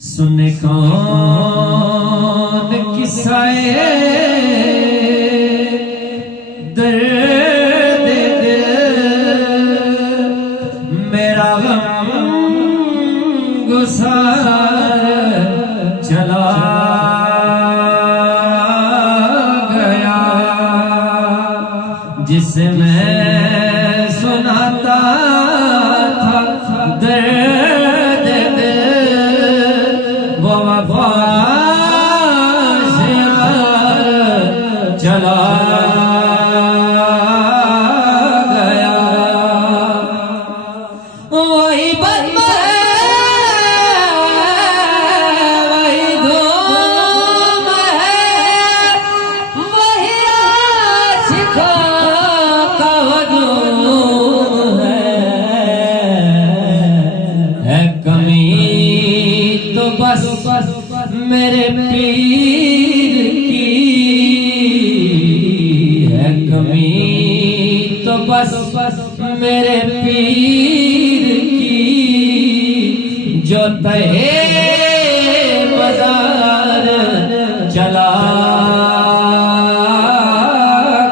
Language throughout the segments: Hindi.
सुने कौन किस्साए दर्द मेरा गम गुसार चला गया, जिसे मैं सुनाता था दर्द वो वफा से चला गया। वही बदमा वही धूम है, वही आशिकों का हुजूम है कमी तो बस मेरे पीर की है, कमी तो बस मेरे पीर की, जो तहे बाजार चला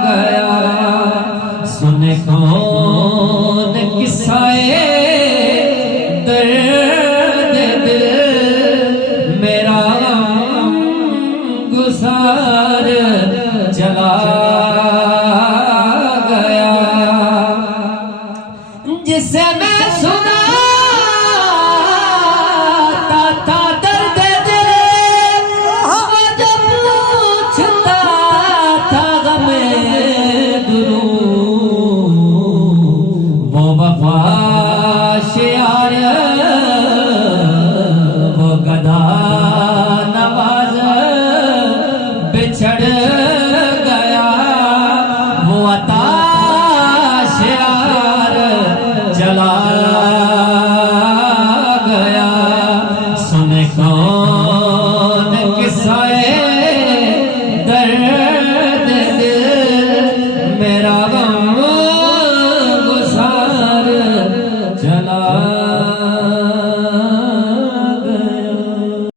गया। सुने कौन किस्साए दर्द मेरा गुसार चला गया, जिसे मैं सुनाता था दर्द वो जो पूछता था गमे दुरूद, वो वफा शियार वो गदा नवाज बिछड़ गया, वो अता शियार चला गया। सुने कौन